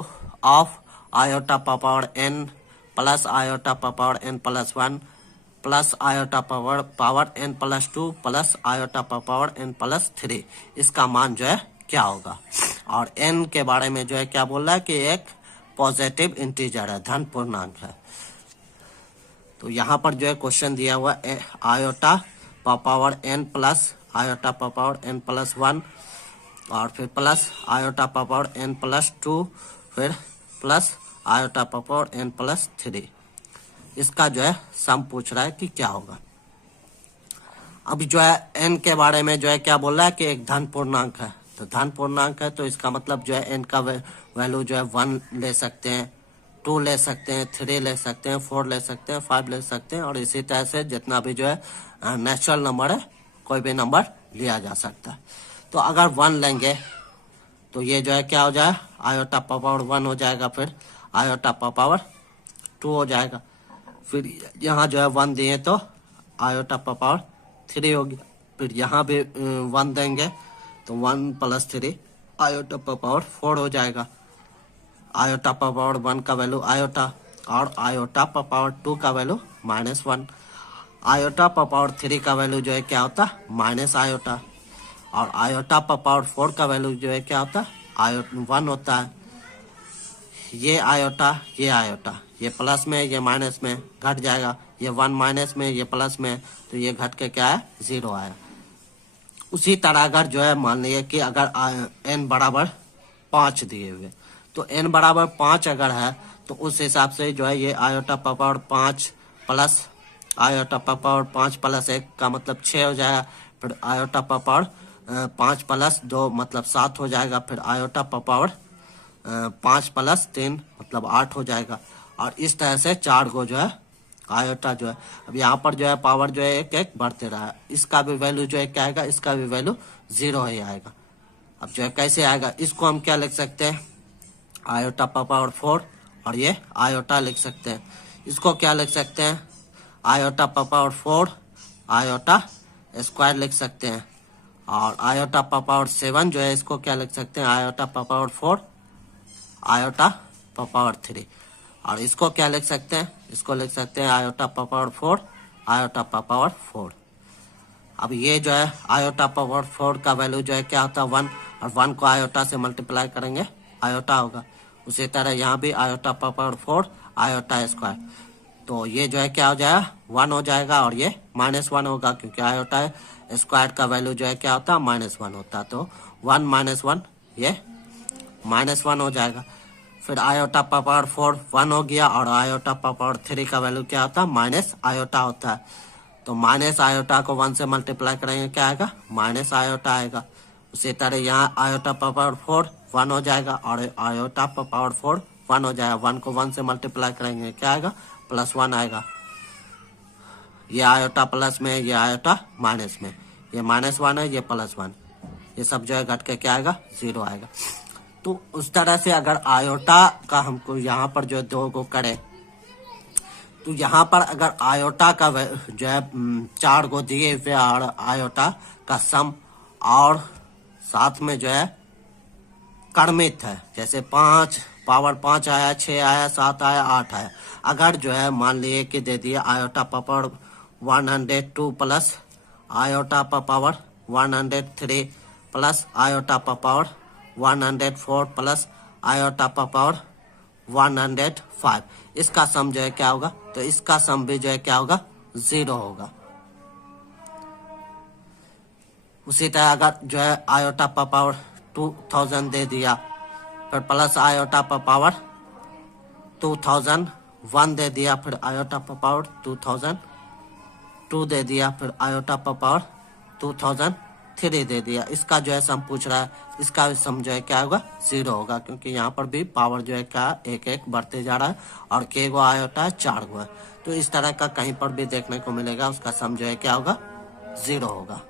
of iota power n plus iota power n plus 1 plus iota power n plus 2 plus iota power n plus 3, इसका मान जो है क्या होगा। और n के बारे में जो है क्या बोल रहा है कि एक पॉजिटिव इंटीजर है, धन पूर्णांक है। तो यहाँ पर जो है क्वेश्चन दिया हुआ iota power n plus iota power n plus 1 और फिर plus iota power n plus 2 फिर plus iota power n plus 3, इसका जो है सम पूछ रहा है कि क्या होगा। अभी जो है n के बारे में जो है क्या बोल रहा है कि एक धन पूर्णांक है, तो धन पूर्णांक है तो इसका मतलब जो है n का वैल्यू जो है 1 ले सकते हैं, 2 ले सकते हैं, 3 ले सकते हैं, 4 ले सकते हैं, 5 ले सकते हैं, और इसी तरह से जितना भी जो है नेचुरल नंबर है कोई भी नंबर लिया जा सकता है। तो अगर 1 लेंगे तो ये जो है क्या हो जाए आयोटा पावर 1 हो जाएगा, फिर आयोटा पावर 2 हो जाएगा, फिर यहाँ जो है 1 दिए तो आयोटा पावर 3 होगी, फिर यहाँ भी 1 देंगे तो 1 प्लस 3 आयोटा पावर 4 हो जाएगा। आयोटा पावर 1 का वैल्यू आयोटा और आयोटा पावर 2 का वैल्यू -1, आयोटा पावर 3 का वैल्यू जो है क्या होता माइनस आयोटा, और आयोटा पावर 4 का वैल्यू जो है क्या होता आयोटा 1 होता है। ये आयोटा ये प्लस में ये माइनस में घट जाएगा, ये 1 माइनस में ये प्लस में, तो ये घट के क्या है 0 आया। उसी तरह अगर जो है मान लिया कि अगर n बराबर 5 दिए हुए, तो n बराबर 5 अगर है तो उस हिसाब से जो है ये iota power 5 plus iota power 5 plus 1 का मतलब 6 हो जाएगा, फिर आयोटा पावर 5 प्लस 2 मतलब 7 हो जाएगा, फिर आयोटा पावर 5 प्लस 3 मतलब 8 हो जाएगा, और इस तरह से 4 को जो है आयोटा जो है। अब यहाँ पर जो है पावर जो है एक एक बढ़ते रहा है, इसका भी वैल्यू जो है क्या आएगा, इसका भी वैल्यू 0 ही आएगा। अब जो है कैसे आएगा, इसको हम क्या लिख सकते हैं आयोटा पावर 4 और ये आयोटा लिख सकते हैं। इसको क्या लिख सकते हैं आयोटा पावर 4 आयोटा स्क्वायर लिख सकते हैं, और आयोटा पावर 7 जो है इसको क्या लिख सकते हैं आयोटा पावर 4 आयोटा पावर 3, और इसको क्या लिख सकते हैं, इसको लिख सकते हैं आयोटा पावर 4 आयोटा पावर 4। अब ये जो है आयोटा पावर 4 का वैल्यू जो है क्या होता है 1, और 1 को आयोटा से मल्टीप्लाई करेंगे आयोटा होगा। उसी तरह यहाँ भी आयोटा पावर 4 आयोटा स्क्वायर, तो ये जो है क्या हो जाएगा 1 हो जाएगा, और ये -1 होगा क्योंकि आयोटा स्क्वायर का वैल्यू जो है क्या होता है -1 होता है, तो 1 -1 ये -1 हो जाएगा। फिर आयोटा पावर 4 1 हो गया, और आयोटा पावर 3 का वैल्यू क्या होता है माइनस आयोटा होता है, तो माइनस आयोटा को 1 से मल्टीप्लाई करेंगे क्या आएगा माइनस आयोटा आएगा। उसी तरह यहाँ आयोटा पावर 4 1 हो जाएगा, और आयोटा पावर 4 1 हो जाएगा, 1 को 1 से मल्टीप्लाई करेंगे क्या आएगा, +1 आएगा। ये आयोटा प्लस में, ये आयोटा माइनस में, ये -1 है, ये +1, ये सब जो है घट के क्या आएगा, 0 आएगा। तो उस तरह से अगर आयोटा का हमको यहाँ पर जो है 2 को करें, तो यहाँ पर अगर आयोटा का जो है 4 को दिए हुए और आयोटा का सम और साथ में जो है क्रमित है, जैसे 5 पावर 5 आया, 6 आया, 7 आया, 8 आया। अगर जो है मान लिए कि दे दिए iota power 102 plus iota power 103 plus iota power 104 plus iota power 105, इसका सम जो है क्या होगा, तो इसका सम भी जो है क्या होगा, 0 होगा। उसी तरह अगर जो है आयोटा पावर 2000 दे दिया, फिर प्लस आयोटा पावर 2001 दे दिया, फिर आयोटा पावर 2002 दे दिया, फिर आयोटा पावर 2003 दे दिया, इसका जो है सम पूछ रहा है, इसका भी सम जो है क्या होगा, 0 होगा, क्योंकि यहाँ पर भी पावर जो है क्या एक एक बढ़ते जा रहा है और के गो आयोटा है, 4 गो है। तो इस तरह का कहीं पर भी देखने को मिलेगा, उसका सम जो है क्या होगा, 0 होगा।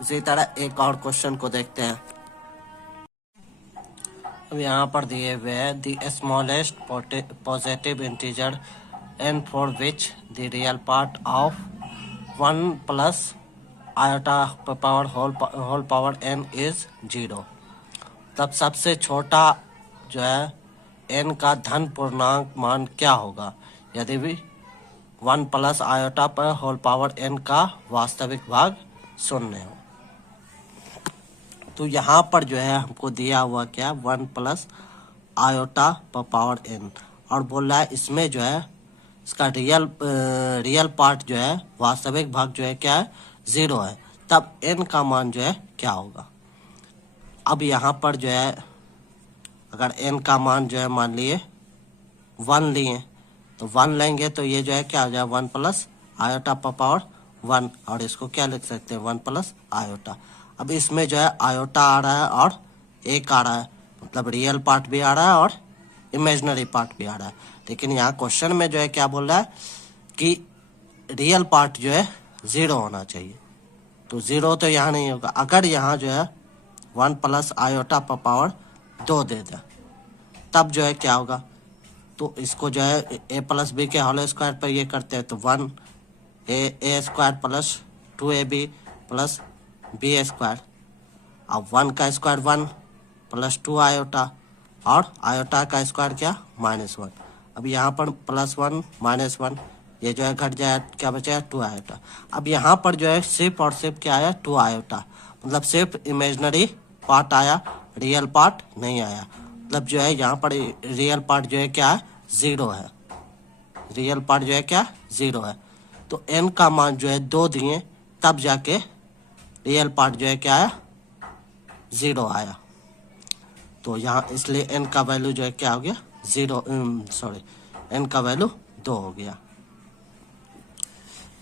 उसी तरह एक और क्वेश्चन को देखते हैं। अब यहाँ पर दिए हुए हैं the smallest positive integer n for which the real part of 1 plus iota power whole power n is 0। तब सबसे छोटा जो है n का धन पूर्णांक मान क्या होगा यदि भी 1 प्लस आयोटा पर होल पावर n का वास्तविक भाग 0 हो। तो यहाँ पर जो है हमको दिया हुआ क्या, 1 प्लस आयोटा पर पावर n, और बोल रहा है इसमें जो है इसका रियल पार्ट जो है वास्तविक भाग जो है क्या है, 0 है। तब n का मान जो है क्या होगा। अब यहाँ पर जो है अगर n का मान जो है मान लिए 1 लिए, तो 1 लेंगे तो ये जो है क्या हो जाए, 1 प्लस आयोटा पर पावर 1, और इसको क्या लिख सकते हैं, 1 प्लस आयोटा। अब इसमें जो है आयोटा आ रहा है और 1 आ रहा है, मतलब रियल पार्ट भी आ रहा है और इमेजिनरी पार्ट भी आ रहा है। लेकिन यहाँ क्वेश्चन में जो है क्या बोल रहा है कि रियल पार्ट जो है 0 होना चाहिए, तो 0 तो यहाँ नहीं होगा। अगर यहाँ जो है 1 प्लस आयोटा पर पावर 2 दे दे, तब जो है क्या होगा, तो इसको जो है a प्लस बी के होल स्क्वायर पर ये करते हैं, तो 1a square plus 2ab plus B square. अब 1 का स्क्वायर 1 प्लस 2 आयोटा, और आयोटा का स्क्वायर क्या, -1। अब यहाँ पर +1 -1 ये जो है घट जाए, क्या बचा, 2 आयोटा। अब यहाँ पर जो है सिर्फ और सिर्फ क्या आया, 2 आयोटा, मतलब सिर्फ इमेजिनरी पार्ट आया, रियल पार्ट नहीं आया। मतलब जो है यहाँ पर रियल पार्ट जो है क्या है, 0 है, रियल पार्ट जो है क्या, 0 है। तो n का मान जो है 2 दिए, तब जाके रियल पार्ट जो है क्या आया, 0 आया। तो यहाँ इसलिए n का वैल्यू जो है क्या हो गया, 0, सॉरी n का वैल्यू 2 हो गया।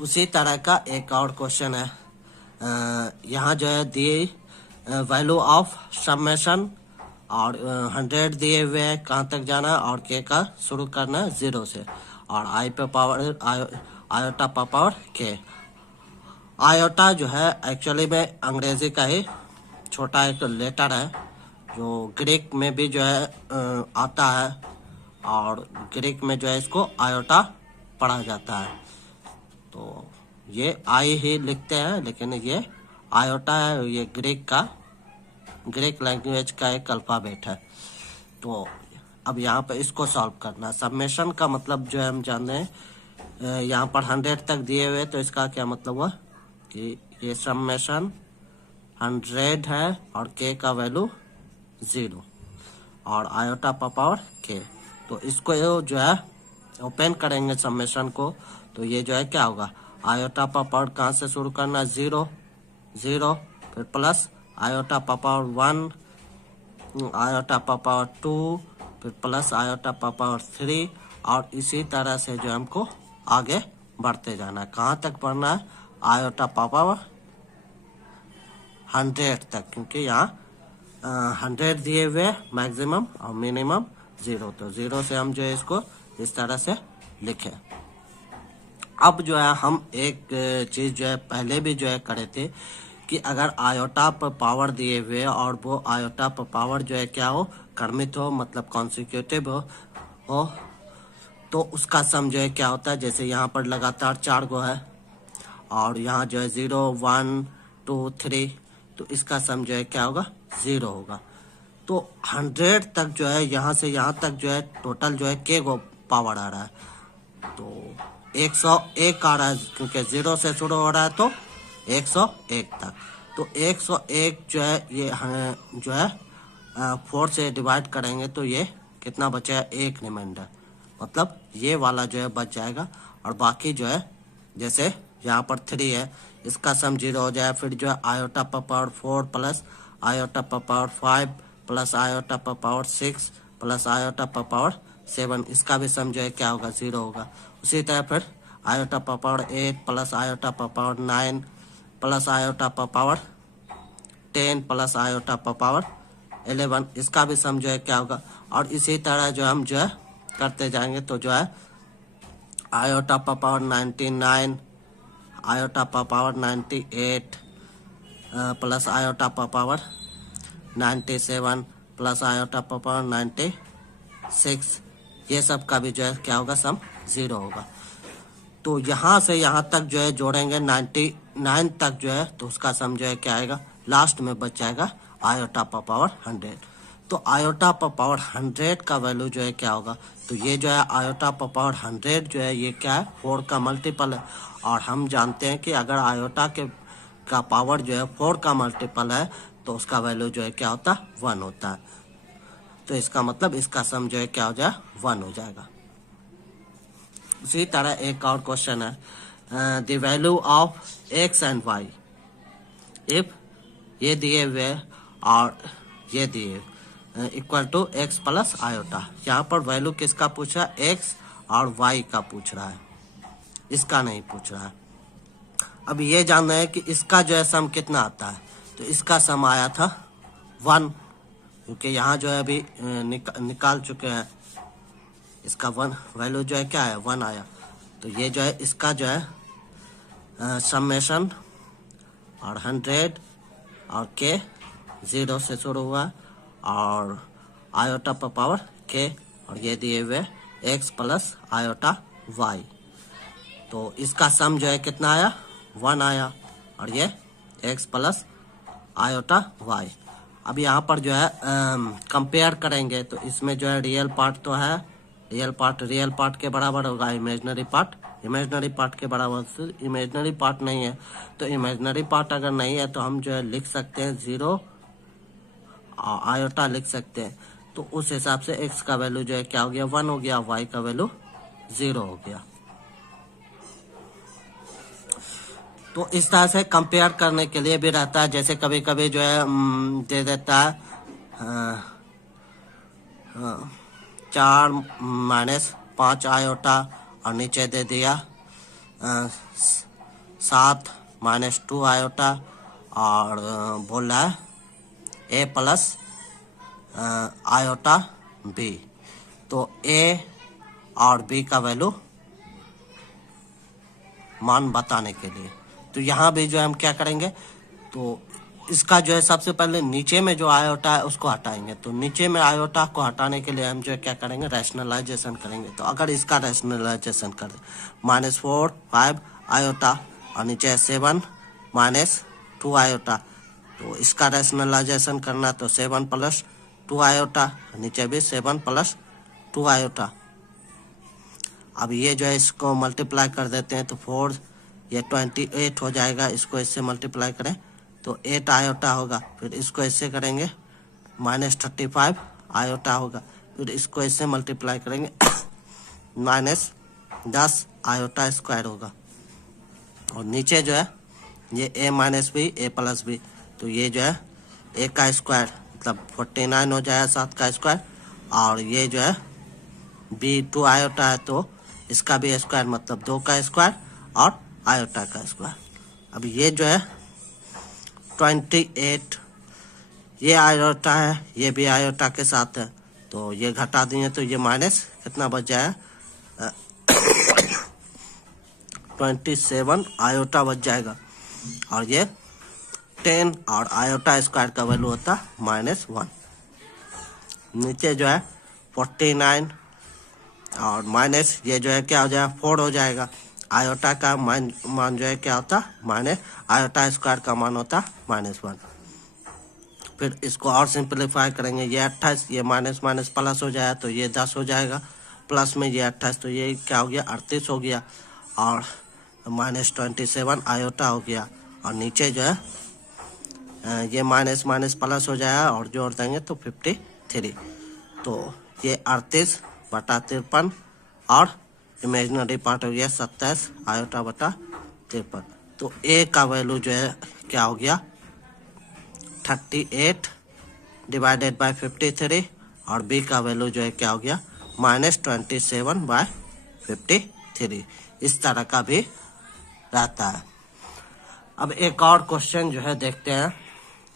उसी तरह का एक और क्वेश्चन है, यहाँ जो है दिए वैल्यू ऑफ समेशन और 100 दिए हुए हैं, कहाँ तक जाना है, और k का शुरू करना है 0 से, और i पे पावर आयोटा पर पावर k। आयोटा जो है एक्चुअली में अंग्रेजी का ही छोटा एक लेटर है, जो ग्रीक में भी जो है आता है, और ग्रीक में जो है इसको आयोटा पढ़ा जाता है। तो ये आई ही लिखते हैं, लेकिन ये आयोटा है, ये ग्रीक लैंग्वेज का एक अल्फाबेट है। तो अब यहाँ पे इसको सॉल्व करना, समेशन का मतलब जो है हम जानते हैं, यहाँ पर 100 तक दिए हुए, तो इसका क्या मतलब हुआ कि ये समेशन 100 है और k का वैल्यू 0 और आयोटा पर पावर k। तो इसको जो है ओपन करेंगे समेशन को, तो ये जो है क्या होगा, आयोटा पर पावर कहाँ से शुरू करना, 0 0, फिर प्लस आयोटा पर पावर 1, आयोटा पर पावर 2, फिर प्लस आयोटा पर पावर 3, और इसी तरह से जो हमको आगे बढ़ते जाना है। कहाँ तक बढ़ना है, आयोटा पर पावर 100 तक, क्योंकि यहाँ 100 दिए हुए मैक्सिमम और मिनिमम 0, तो 0 से हम जो है इसको इस तरह से लिखे। अब जो है हम एक चीज जो है पहले भी जो है करे थे कि अगर आयोटा पर पावर दिए हुए और वो आयोटा पर पावर जो है क्या हो, क्रमित हो, मतलब कॉन्सिक्यूटिव हो तो उसका सम जो है क्या होता है, जैसे यहाँ पर लगातार 4 गो है और यहाँ जो है 0 1 2 3, तो इसका सम जो है क्या होगा, 0 होगा। तो 100 तक जो है यहाँ से यहाँ तक जो है टोटल जो है के गो पावर आ रहा है, तो 101 आ रहा है क्योंकि 0 से शुरू हो रहा है तो 101 तक। तो 101 जो है ये जो है 4 से डिवाइड करेंगे तो ये कितना बचेगा, 1 रिमाइंडर, मतलब ये वाला जो है बच जाएगा। और बाकी जो है जैसे यहाँ पर 3 है, इसका सम 0 हो जाए, फिर जो है आयोटा पर पावर 4 प्लस आयोटा पर पावर 5 प्लस आयोटा पर पावर 6 प्लस आयोटा पर पावर 7, इसका भी सम जो है क्या होगा, 0 होगा। उसी तरह फिर आयोटा पर पावर 8 प्लस आयोटा पर पावर 9 प्लस आयोटा पर पावर 10 प्लस आयोटा पर पावर 11, इसका भी सम जो है क्या होगा। और इसी तरह जो हम जो है करते जाएंगे तो जो है आयोटा पर पावर 99 आयोटा पर पावर 98 प्लस आयोटा पर पावर 97 प्लस आयोटा पर पावर 96, ये सब का भी जो है क्या होगा, सम 0 होगा। तो यहाँ से यहाँ तक जो है जोड़ेंगे 99 तक जो है, तो उसका सम जो है क्या आएगा, लास्ट में बच जाएगा आयोटा पर पावर 100। तो आयोटा पर पावर 100 का वैल्यू जो है क्या होगा, तो ये जो है आयोटा पर पावर 100 जो है ये क्या है, 4 का मल्टीपल है। और हम जानते हैं कि अगर आयोटा का पावर जो है 4 का मल्टीपल है तो उसका वैल्यू जो है क्या होता है, 1 होता है। तो इसका मतलब इसका सम जो है क्या हो जाए, 1 हो जाएगा। उसी तरह एक और क्वेश्चन है, the value of X and Y if ये दिए हुए और ये दिए equal to X plus iota. यहाँ पर वैल्यू किसका पूछ रहा है, एक्स और वाई का पूछ रहा है, इसका नहीं पूछ रहा है। अब ये जानना है कि इसका जो है सम कितना आता है, तो इसका सम आया था 1, क्योंकि यहाँ जो है अभी निकाल चुके हैं, इसका 1 वैल्यू जो है क्या है, 1 आया। तो ये जो है इसका जो है समेशन और 100 और के 0 से शुरू हुआ और आयोटा पर पावर के और ये दिए हुए एक्स प्लस आयोटा वाई, तो इसका सम जो है कितना आया, 1 आया और ये एक्स प्लस आयोटा वाई। अब यहाँ पर जो है कंपेयर करेंगे तो इसमें जो है रियल पार्ट तो है, रियल पार्ट के बराबर होगा, इमेजनरी पार्ट के बराबर, इमेजनरी पार्ट नहीं है। तो इमेजनरी पार्ट अगर नहीं है तो हम जो है लिख सकते हैं 0 आयोटा लिख सकते हैं। तो उस हिसाब से x का वैल्यू जो है क्या हो गया, 1 हो गया, y का वैल्यू 0 हो गया। तो इस तरह से कंपेयर करने के लिए भी रहता है, जैसे कभी कभी जो है दे देता है 4 - 5 आयोटा और नीचे दे दिया 7 - 2 आयोटा और बोल रहा है a प्लस आयोटा b। तो a और b का वैल्यू मान बताने के लिए, तो यहाँ भी जो है हम क्या करेंगे, तो इसका जो है सबसे पहले नीचे में जो आयोटा है उसको हटाएंगे। तो नीचे में आयोटा को हटाने के लिए हम जो है क्या करेंगे, रैशनलाइजेशन करेंगे। तो अगर इसका रैशनलाइजेशन कर दें -4 5 आयोटा और नीचे 7 - 2 आयोटा, तो इसका रैशनलाइजेशन करना तो 7 + 2 आयोटा, नीचे भी 7 + 2 आयोटा। अब ये जो है इसको मल्टीप्लाई कर देते हैं तो 4 ये 28 हो जाएगा, इसको इससे मल्टीप्लाई करें तो 8 आयोटा होगा, फिर इसको इससे करेंगे -35 आयोटा होगा, फिर इसको इससे मल्टीप्लाई करेंगे -10 आयोटा स्क्वायर होगा। और नीचे जो है ये a - b a + b, तो ये जो है a का स्क्वायर मतलब 49 हो जाएगा 7 का स्क्वायर, और ये जो है b 2 आयोटा है तो इसका भी स्क्वायर मतलब 2 का स्क्वायर और आयोटा का स्क्वायर। अब ये जो है 28 ये आयोटा है, ये भी आयोटा के साथ है, तो ये घटा दिए तो ये माइनस कितना बच जाएगा 27 आयोटा बच जाएगा। और ये 10 और आयोटा स्क्वायर का वैल्यू होता -1। नीचे जो है 49 और माइनस ये जो है क्या हो जाएगा 4 हो जाएगा। आयोटा का मान जो है क्या होता माइनस आयोटा स्क्वायर का मान होता -1। फिर इसको और सिंपलीफाई करेंगे, ये 28, ये माइनस माइनस प्लस हो जाएगा तो ये 10 हो जाएगा, प्लस में ये 28 तो ये क्या हो गया 38 हो गया, और -27 आयोटा हो गया। और नीचे जो है ये माइनस माइनस प्लस हो जाएगा और जोड़ देंगे तो 53। तो ये 38 बटा 53 और इमेजिनरी पार्ट हो गया 27 आयोटा बटा 53। तो ए का वैल्यू जो है क्या हो गया 38 डिवाइडेड बाय 53 और बी का वैल्यू जो है क्या हो गया -27/53। इस तरह का भी रहता है। अब एक और क्वेश्चन जो है देखते हैं।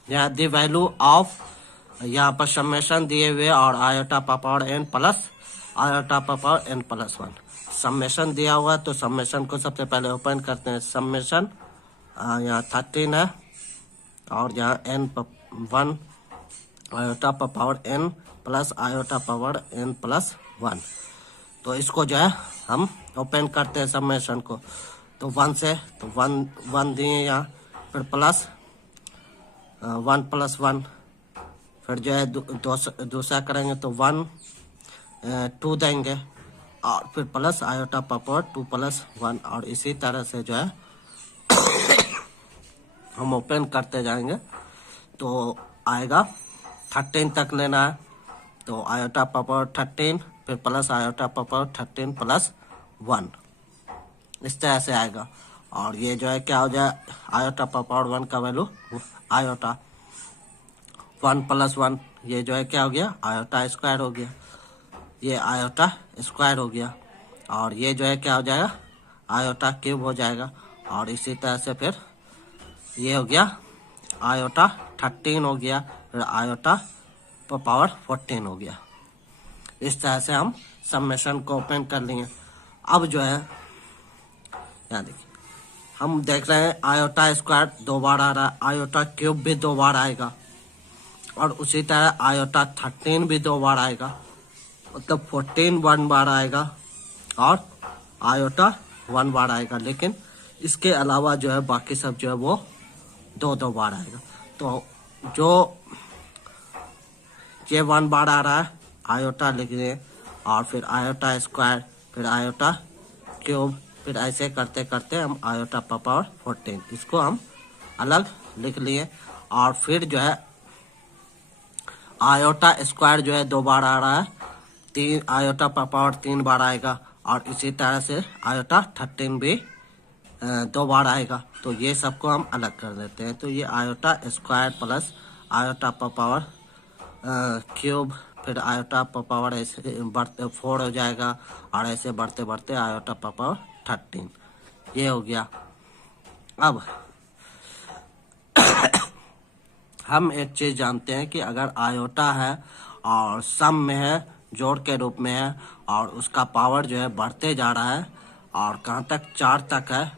यहाँ द वैल्यू ऑफ, यहाँ पर समेशन दिए हुए और iota power n plus iota power n+1 summation दिया हुआ, तो समेशन को सबसे पहले ओपन करते हैं। समेशन यहाँ 13 है और यहाँ n1 iota power n plus iota power n+1। तो इसको जो है हम ओपन करते हैं समेशन को, तो 1 से तो 1 दिए यहाँ, फिर प्लस 1 + 1, फिर जो है दूसरा करेंगे तो 1 2 देंगे और फिर प्लस आयोटा पावर 2 + 1 और इसी तरह से जो है हम ओपन करते जाएंगे तो आएगा 13 तक लेना है। तो आयोटा पावर 13 फिर प्लस आयोटा पावर 13 + 1 इस तरह से आएगा। और ये जो है क्या हो जाए आयोटा पावर 1 का वैल्यू आयोटा 1 + 1, ये जो है क्या हो गया आयोटा स्क्वायर हो गया, ये आयोटा स्क्वायर हो गया। और ये जो है क्या हो जाएगा आयोटा क्यूब हो जाएगा। और इसी तरह से फिर ये हो गया आयोटा 13 हो गया, फिर आयोटा पावर 14 हो गया। इस तरह से हम समेशन को ओपन कर लेंगे। अब जो है यहाँ देखिए हम देख रहे हैं आयोटा स्क्वायर 2 बार आ रहा है, आयोटा क्यूब भी 2 बार आएगा और उसी तरह आयोटा 13 भी 2 बार आएगा, मतलब 14 1 बार आएगा और आयोटा 1 बार आएगा। लेकिन इसके अलावा जो है बाकी सब जो है वो 2 बार आएगा। तो जो ये 1 बार आ रहा है आयोटा लिख दें और फिर आयोटा स्क्वायर फिर आयोटा क्यूब, फिर ऐसे करते करते हम आयोटा पावर 14 इसको हम अलग लिख लिए। और फिर जो है आयोटा स्क्वायर जो है 2 बार आ रहा है, 3 आयोटा पावर 3 बार आएगा और इसी तरह से आयोटा 13 भी 2 बार आएगा। तो ये सबको हम अलग कर देते हैं। तो ये iota square plus iota power cube फिर आयोटा पावर ऐसे बढ़ते 4 हो जाएगा और ऐसे बढ़ते बढ़ते आयोटा पावर 13 ये हो गया। अब हम एक चीज जानते हैं कि अगर आयोटा है और सम में है, जोड़ के रूप में है और उसका पावर जो है बढ़ते जा रहा है और कहाँ तक 4 तक है,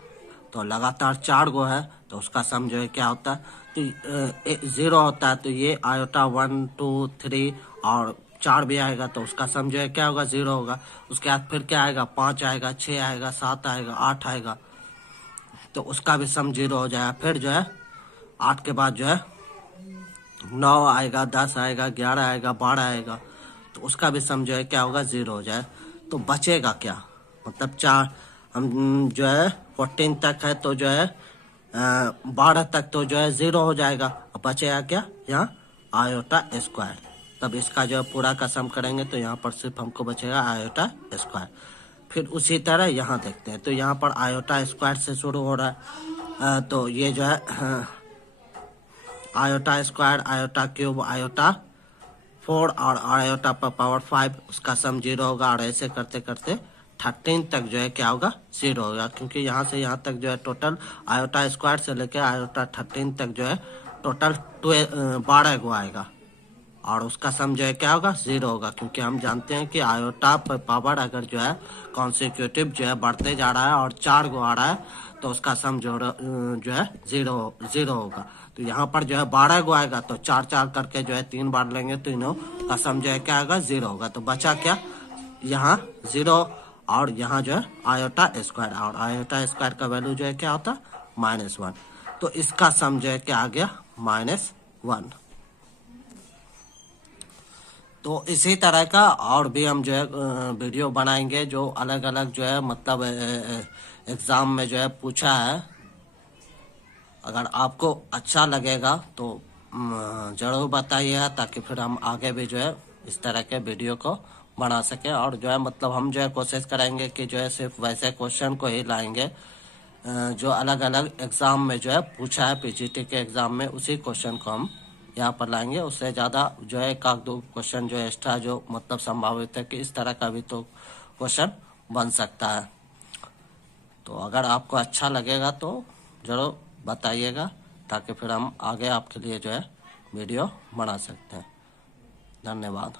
तो लगातार 4 गो है तो उसका सम जो है क्या होता है तो 0 होता है। तो ये आयोटा 1 2 3 और 4 भी आएगा तो उसका सम जो है क्या होगा 0 होगा। उसके बाद फिर क्या आएगा 5 आएगा 6 आएगा 7 आएगा 8 आएगा तो उसका भी सम 0 हो जाएगा। फिर जो है 8 के बाद जो है 9 आएगा 10 आएगा 11 आएगा 12 आएगा तो उसका भी सम जो है क्या होगा 0 हो जाए। तो बचेगा क्या, मतलब 4 हम जो है 14 तक है तो जो है 12 तक तो जो है 0 हो जाएगा। अब बचेगा क्या यहाँ आयोटा स्क्वायर, तब इसका जो है पूरा का सम करेंगे तो यहाँ पर सिर्फ हमको बचेगा आयोटा स्क्वायर। फिर उसी तरह यहाँ देखते हैं तो यहाँ पर आयोटा स्क्वायर से शुरू हो रहा है तो ये जो है iota square iota cube iota 4 और आयोटा पावर 5 उसका सम 0 होगा और ऐसे करते करते 13 तक जो है क्या होगा 0 होगा, क्योंकि यहाँ से यहाँ तक जो है टोटल आयोटा स्क्वायर से लेकर आयोटा 13 तक जो है टोटल 12 को आएगा और उसका सम जो है क्या होगा 0 होगा, क्योंकि हम जानते हैं कि आयोटा पर पावर अगर जो है कॉन्सिक्यूटिव जो है बढ़ते जा रहा है और 4 को आ रहा है तो उसका सम जो है 0 होगा। तो यहाँ पर जो है 12 को आएगा तो 4 करके जो है 3 बार लेंगे तो इन्हों का सम जो है क्या आएगा 0 होगा। तो बचा क्या यहाँ 0 और यहाँ जो है आयोटा स्क्वायर, और आयोटा स्क्वायर का वैल्यू जो है क्या होता -1। तो इसका सम जो है क्या आ गया -1। तो इसी तरह का और भी हम जो है वीडियो बनाएंगे जो अलग अलग जो है मतलब एग्जाम में जो है पूछा है। अगर आपको अच्छा लगेगा तो जरूर बताइएगा, ताकि फिर हम आगे भी जो है इस तरह के वीडियो को बना सके। और जो है मतलब हम जो है कोशिश करेंगे कि जो है सिर्फ वैसे क्वेश्चन को ही लाएंगे जो अलग अलग एग्जाम में जो है पूछा है, पीजीटी के एग्जाम में उसी क्वेश्चन को हम यहाँ पर लाएंगे। उससे ज़्यादा जो है एक आध दो क्वेश्चन जो एक्स्ट्रा जो मतलब संभावित है कि इस तरह का भी तो क्वेश्चन बन सकता है। तो अगर आपको अच्छा लगेगा तो ज़रूर बताइएगा, ताकि फिर हम आगे आपके लिए जो है वीडियो बना सकते हैं। धन्यवाद।